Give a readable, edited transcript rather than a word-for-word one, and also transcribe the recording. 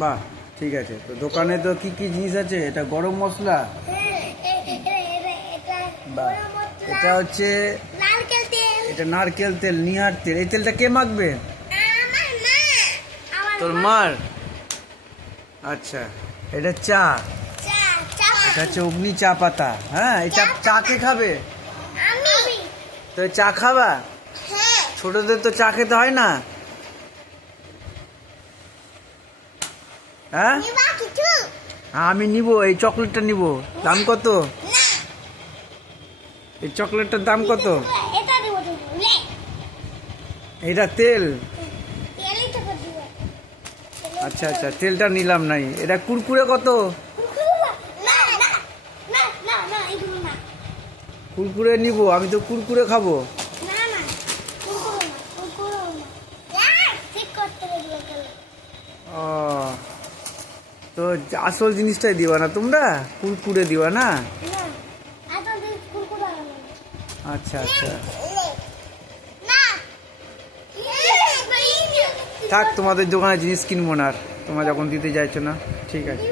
বাহ, ঠিক আছে। তো দোকানে তো কি কি জিনিস আছে? এটা গরম মশলা, বাহ। এটা হচ্ছে এটা নারকেল তেল, নিহার তেল। এই তেলটা কে মাখবে? তোর মার? আচ্ছা। এটা চা, এটা হচ্ছে অগ্নি চা পাতা। হ্যাঁ, এই চা কে খাবে? তো চা খাবা? ছোটদের তো চা খেতে হয় না। হ্যাঁ, আমি নিব, এই চকলেটটা নিব। দাম কত? এই চকলেটটার দাম কত? এটা তেল? আচ্ছা আচ্ছা, তেলটা নিলাম নাই। এটা কুরকুরে কত? কুরকুরে নিব, আমি তো কুরকুরে খাবো। ও, তো আসল জিনিসটাই দিবা না তোমরা? কুরকুরে দিবা না? আচ্ছা আচ্ছা, থাক, তোমাদের দোকানে জিনিস কিনবো না আর, তোমরা যখন দিতে চাইছো না। ঠিক আছে।